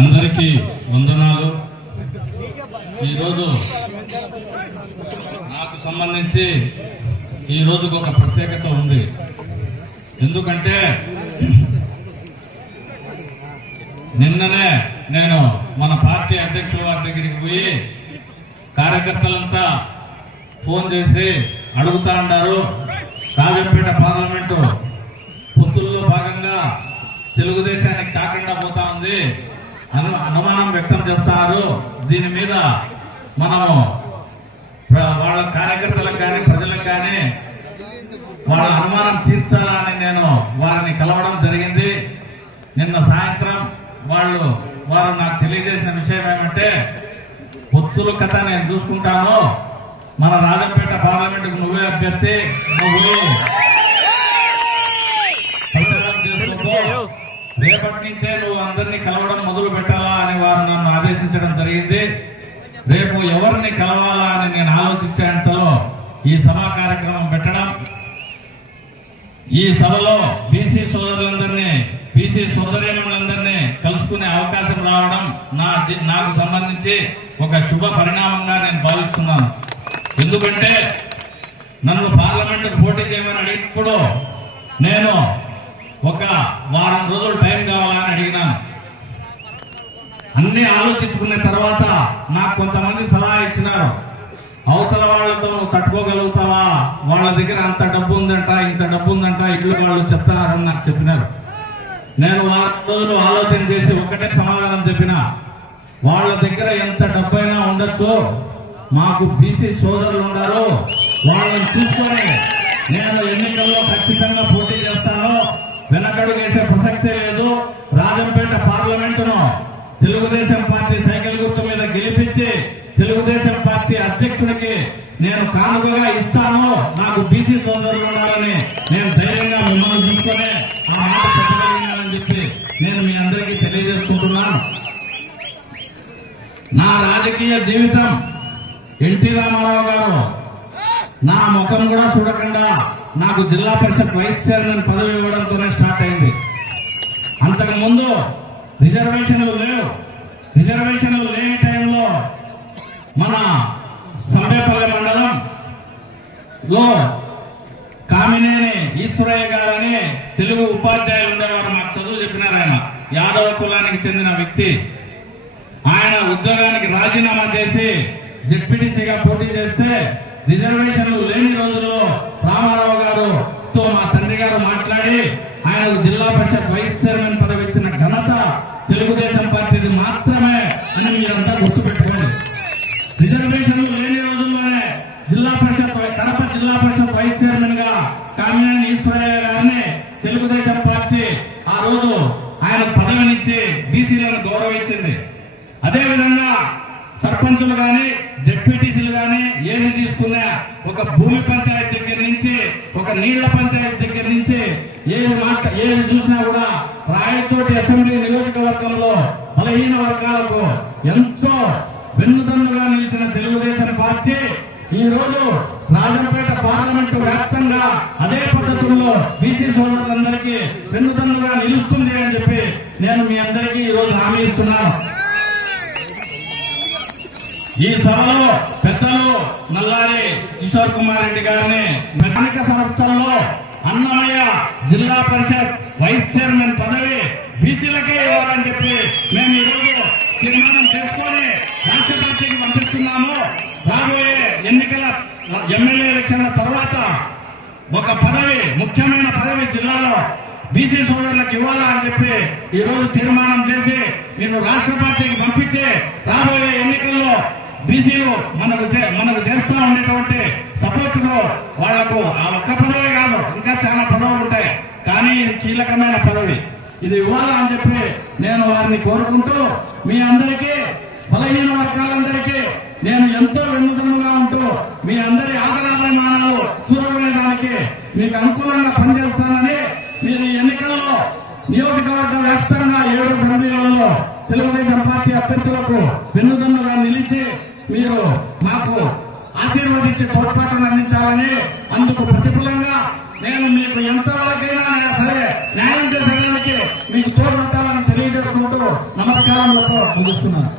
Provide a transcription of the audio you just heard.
అందరికీ వందనాలు. ఈరోజు నాకు సంబంధించి ఈ రోజుకు ఒక ప్రత్యేకత ఉంది. ఎందుకంటే నిన్ననే నేను మన పార్టీ అధ్యక్షుల వారి దగ్గరికి పోయి కార్యకర్తలంతా ఫోన్ చేసి అడుగుతానన్నారు రాజంపేట పార్లమెంటు పొత్తుల్లో భాగంగా తెలుగుదేశానికి కాకుండా పోతా ఉంది. అను- అనుమానం వ్యక్తం చేస్తున్నారు దీని మీద మనము వాళ్ళ కార్యకర్తలకు కానీ ప్రజలకు కానీ వాళ్ళ అనుమానం తీర్చాలా అని నేను వారిని కలవడం జరిగింది. నిన్న సాయంత్రం వాళ్ళు వారు నాకు తెలియజేసిన విషయం ఏమంటే పొత్తుల కథ నేను చూసుకుంటాను. మన రాజంపేట పార్లమెంటుకు నువ్వే అభ్యర్థి. నువ్వు రేపటి నుంచే నువ్వు అందరినీ కలవడం మొదలు పెట్టాలా అని వారు నన్ను ఆదేశించడం జరిగింది. రేపు ఎవరిని కలవాలా అని నేను ఆలోచించేంతలో ఈ సభా కార్యక్రమం పెట్టడం ఈ సభలో బీసీ సోదరులందరినీ బీసీ సోదరులందరినీ కలుసుకునే అవకాశం రావడం నా నాకు సంబంధించి ఒక శుభ పరిణామంగా నేను భావిస్తున్నాను. ఎందుకంటే నన్ను పార్లమెంటుకు పోటీ చేయమని అడిగినప్పుడు నేను ఒక వారం రోజులు టైం కావాలని అడిగినాను అన్ని ఆలోచించుకున్న తర్వాత నాకు కొంతమంది సలహా ఇచ్చినారు. అవతల వాళ్ళతో నువ్వు కట్టుకోగలుగుతావా వాళ్ళ దగ్గర అంత డబ్బు ఉందంట ఇంత డబ్బు ఉందంట ఇల్లు వాళ్ళు చెప్తారని నాకు చెప్పినారు. నేను వారం రోజులు ఆలోచన చేసి ఒక్కటే సమాధానం చెప్పిన. వాళ్ళ దగ్గర ఎంత డబ్బైనా ఉండొచ్చు. మాకు బీసీ సోదరులు ఉన్నారు వాళ్ళని చూసుకొని నేను ఎన్నికల్లో ఖచ్చితంగా పోటీ చేస్తాను. వెనకడు వేసే ప్రసక్తే లేదు. రాజంపేట పార్లమెంటును తెలుగుదేశం పార్టీ సైకిల్ గుర్తు మీద గెలిపించి తెలుగుదేశం పార్టీ అధ్యక్షుడికి నేను కానుకగా ఇస్తాను. నాకు బీసీ సోదరులు ఉండాలని నేను ధైర్యంగా మిమ్మల్ని చూసుకొని ఆ మాట చెప్పి నేను మీ అందరికీ తెలియజేసుకుంటున్నాను. నా రాజకీయ జీవితం ఎన్టీ రామారావు గారు నా ముఖం కూడా చూడకుండా నాకు జిల్లా పరిషత్ వైస్ చైర్మన్ పదవి ఇవ్వడంతోనే స్టార్ట్ అయింది. అంతకు ముందు రిజర్వేషన్లు లేవు. రిజర్వేషన్లు లేని టైంలో మన సంబేపల్లి మండలం లో కామినేని ఈశ్వరయ్య గారని తెలుగు ఉపాధ్యాయులు ఉండేవారు మాకు చదువు చెప్పినారు ఆయన. యాదవ కులానికి చెందిన వ్యక్తి. ఆయన ఉద్యోగానికి రాజీనామా చేసి జెడ్పీటీసీగా పోటీ చేస్తే రిజర్వేషన్లు లేని రోజుల్లో రామారావు గారు తో మా తండ్రి గారు మాట్లాడి ఆయనకు జిల్లా పరిషత్ వైస్ చైర్మన్ పదవి ఇచ్చిన ఘనత తెలుగుదేశం పార్టీది మాత్రమే ఇది మీరంతా గుర్తుపెట్టుకోండి. రిజర్వేషన్లు లేని రోజుల్లోనే జిల్లా పరిషత్ కడప జిల్లా పరిషత్ వైస్ చైర్మన్గా కామినేని ఈశ్వరయ్య గారిని తెలుగుదేశం పార్టీ ఆ రోజు ఆయన పదవినిచ్చి బీసీలను గౌరవించింది. అదే విధంగా సర్పంచులు కానీ జడ్పీటీ గాని తీసుకున్నా ఒక భూమి పంచాయతీ దగ్గర నుంచి ఒక నీళ్ళ పంచాయతీ దగ్గర నుంచి ఏది మాట ఏది చూసినా కూడా రాయచోటి అసెంబ్లీ నియోజకవర్గంలో బలహీన వర్గాలకు ఎంతో వెన్నుదన్నుగా నిలిచిన తెలుగుదేశం పార్టీ ఈ రోజు రాజంపేట పార్లమెంటు వ్యాప్తంగా అదే పద్ధతుల్లో బీసీ సోదరులందరికీ వెన్నుదన్నుగా నిలుస్తుంది అని చెప్పి నేను మీ అందరికీ ఈ రోజు హామీ ఇస్తున్నాను. ఈ సభలో పెద్దలు నల్లారి కిషోర్ కుమార్ రెడ్డి గారిని స్థానిక సంస్థలలో అన్నమయ్య జిల్లా పరిషత్ వైస్ చైర్మన్ పదవి బీసీలకే ఇవ్వాలని చెప్పి మేము ఈరోజు తీర్మానం చేసుకొని రాష్ట్ర పార్టీకి పంపిస్తున్నాము. రాబోయే ఎన్నికల ఎమ్మెల్యే ఎలక్షన్ల తర్వాత ఒక పదవి ముఖ్యమైన పదవి జిల్లాలో బీసీ సోదరులకు ఇవ్వాలా అని చెప్పి ఈ రోజు తీర్మానం చేసి నేను రాష్ట్ర పార్టీకి పంపించి రాబోయే ఎన్నిక బీసీలు మనకు చే- మనకు చేస్తూ ఉండేటువంటి సపోర్ట్లో వాళ్ళకు ఆ ఒక్క పదవి కాదు ఇంకా చాలా పదవులు ఉంటాయి. కానీ ఇది కీలకమైన పదవి. ఇది ఇవ్వాలా చెప్పి నేను వారిని కోరుకుంటూ మీ అందరికీ బలహీన వర్గాలందరికీ నేను ఎంతో వినూతనంగా ఉంటూ మీ అందరి ఆదరణాలు చూరగొనడానికి మీకు అనుకూలంగా పనిచేస్తానని మీరు ఈ ఎన్నికల్లో నియోజకవర్గ వ్యాప్తంగా ఏడు అసెంబ్లీలలో తెలుగుదేశం పార్టీ అభ్యర్థులకు వెన్నుదన్నుగా నిలిచి మీరు మాకు ఆశీర్వదించి తోడ్పాటును అందించాలని అందుకు ప్రతిఫలంగా నేను మీకు ఎంతవరకైనా సరే న్యాయం చేసేదానికి మీకు తోడు ఉంటానని నమస్కారం నమస్కారాలతో ముగిస్తున్నాను.